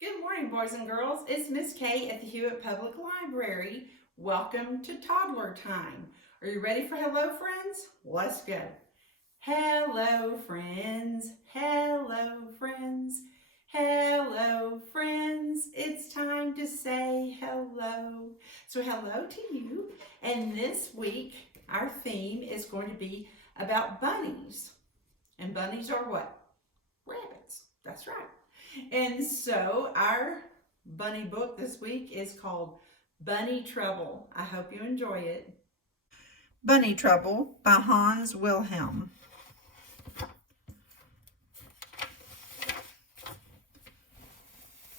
Good morning, boys and girls. It's Miss Kay at the Hewitt Public Library. Welcome to Toddler Time. Are you ready for Hello Friends? Let's go. Hello friends, hello friends, hello friends. It's time to say hello. So hello to you. And this week, our theme is going to be about bunnies. And bunnies are what? Rabbits. That's right. And so our bunny book this week is called Bunny Trouble. I hope you enjoy it. Bunny Trouble by Hans Wilhelm.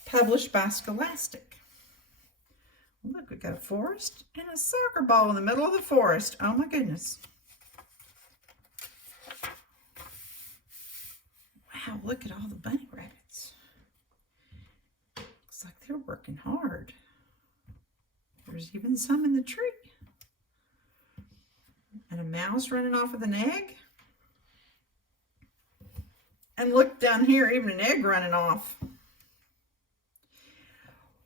Published by Scholastic. Look, we got a forest and a soccer ball in the middle of the forest. Oh my goodness. Wow, look at all the bunny rabbits. Looks like they're working hard. There's even some in the tree. And a mouse running off with an egg. And look down here, even an egg running off.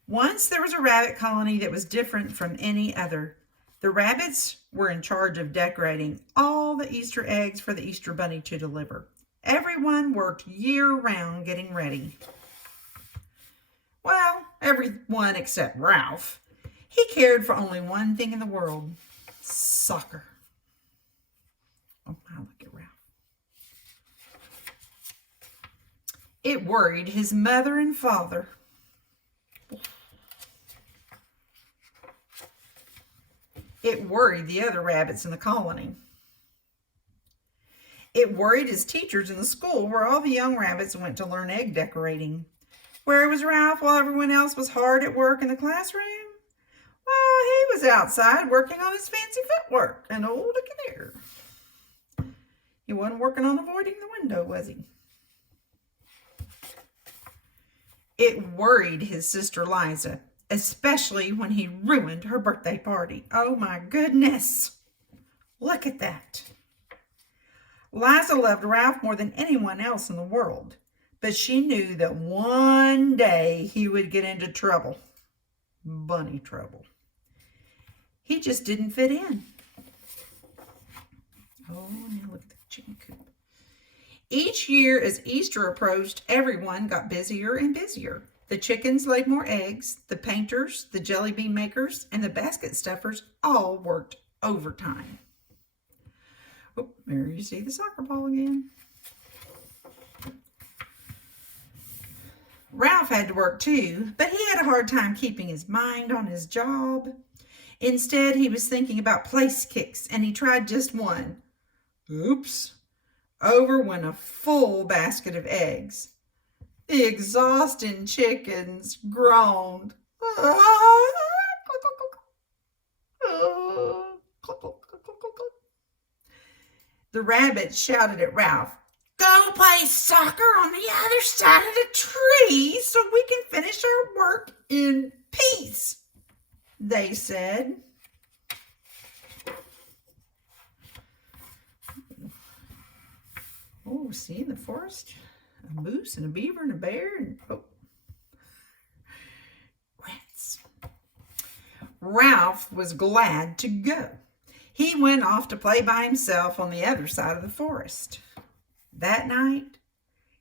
Once there was a rabbit colony that was different from any other. The rabbits were in charge of decorating all the Easter eggs for the Easter bunny to deliver. Everyone worked year-round getting ready. Well, everyone except Ralph. He cared for only one thing in the world, soccer. Oh my, look at Ralph. It worried his mother and father. It worried the other rabbits in the colony. It worried his teachers in the school where all the young rabbits went to learn egg decorating. Where was Ralph while everyone else was hard at work in the classroom? Well, he was outside working on his fancy footwork. And oh, look at there. He wasn't working on avoiding the window, was he? It worried his sister Liza, especially when he ruined her birthday party. Oh my goodness. Look at that. Liza loved Ralph more than anyone else in the world, but she knew that one day he would get into trouble. Bunny trouble. He just didn't fit in. Oh, now look at the chicken coop. Each year as Easter approached, everyone got busier and busier. The chickens laid more eggs, the painters, the jelly bean makers, and the basket stuffers all worked overtime. Oh, there you see the soccer ball again. Ralph had to work too, but he had a hard time keeping his mind on his job. Instead, he was thinking about place kicks, and he tried just one. Oops! Over went a full basket of eggs. The exhausted chickens groaned. The rabbit shouted at Ralph, "Go play soccer on the other side of the tree so we can finish our work in peace," they said. Oh, see in the forest, a moose and a beaver and a bear and rats. Ralph was glad to go. He went off to play by himself on the other side of the forest. That night,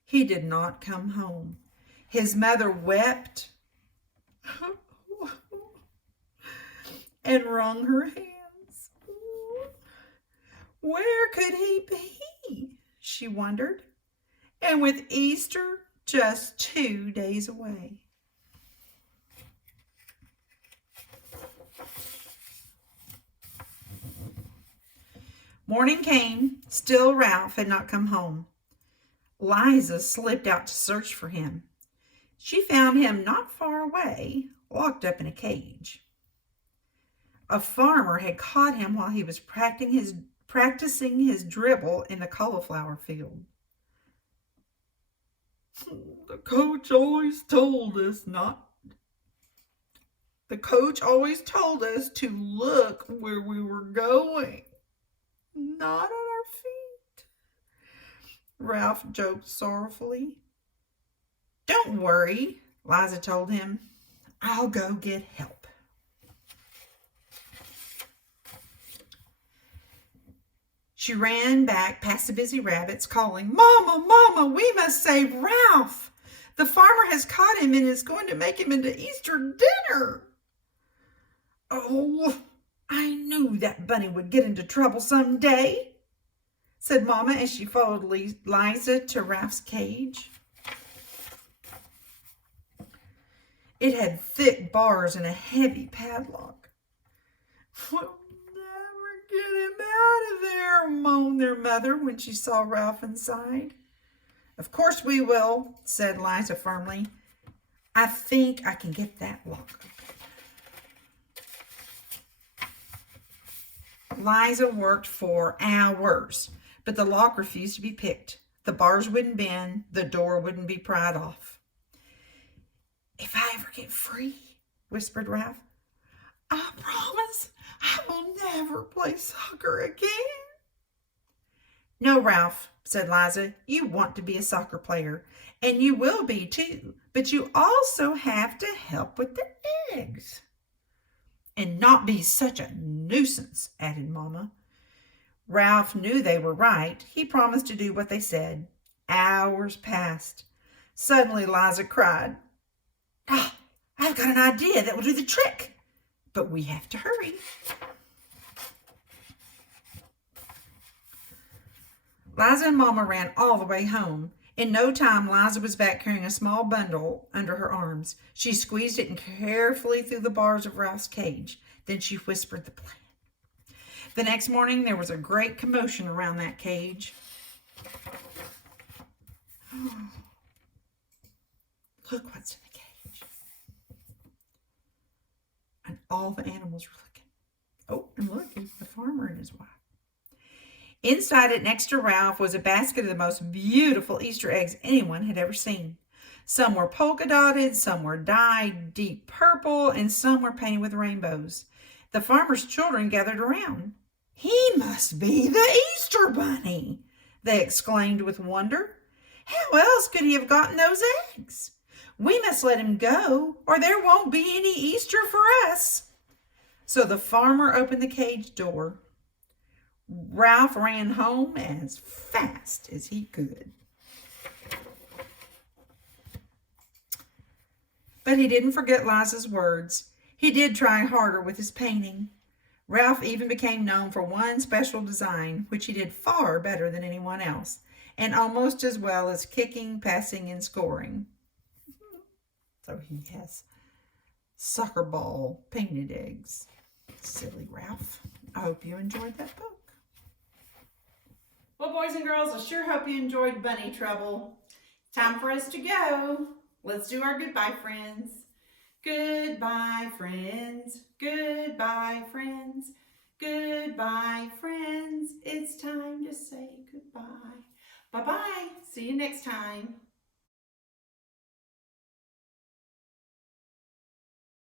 he did not come home. His mother wept and wrung her hands. Where could he be? She wondered. And with Easter just 2 days away. Morning came. Still Ralph had not come home. Liza slipped out to search for him. She found him not far away, locked up in a cage. A farmer had caught him while he was practicing his dribble in the cauliflower field. The coach always told us to look where we were going, not on our feet. Ralph joked sorrowfully. Don't worry, Liza told him. I'll go get help. She ran back past the busy rabbits, calling, Mama, Mama, we must save Ralph. The farmer has caught him and is going to make him into Easter dinner. Oh, I knew that bunny would get into trouble someday, said Mama as she followed Liza to Ralph's cage. It had thick bars and a heavy padlock. We'll never get him out of there, moaned their mother when she saw Ralph inside. Of course we will, said Liza firmly. I think I can get that lock open. Liza worked for hours, but the lock refused to be picked. The bars wouldn't bend, the door wouldn't be pried off. If I ever get free, whispered Ralph, I promise I will never play soccer again. No, Ralph, said Liza, you want to be a soccer player, and you will be too, but you also have to help with the eggs. And not be such a nuisance, added Mama. Ralph knew they were right. He promised to do what they said. Hours passed. Suddenly Liza cried, Ah, I've got an idea that will do the trick, but we have to hurry. Liza and Mama ran all the way home. In no time, Liza was back carrying a small bundle under her arms. She squeezed it carefully through the bars of Ralph's cage. Then she whispered the plan. The next morning, there was a great commotion around that cage. Look what's in the cage. And all the animals were looking. Oh, and look, it's the farmer and his wife. Inside it, next to Ralph, was a basket of the most beautiful Easter eggs anyone had ever seen. Some were polka-dotted, some were dyed deep purple, and some were painted with rainbows. The farmer's children gathered around. He must be the Easter Bunny, they exclaimed with wonder. How else could he have gotten those eggs? We must let him go, or there won't be any Easter for us. So the farmer opened the cage door. Ralph ran home as fast as he could. But he didn't forget Liza's words. He did try harder with his painting. Ralph even became known for one special design, which he did far better than anyone else, and almost as well as kicking, passing, and scoring. So he has soccer ball painted eggs. Silly Ralph. I hope you enjoyed that book. Well, boys and girls, I sure hope you enjoyed Bunny Trouble. Time for us to go. Let's do our goodbye, friends. Goodbye, friends. Goodbye, friends. Goodbye, friends. It's time to say goodbye. Bye-bye. See you next time.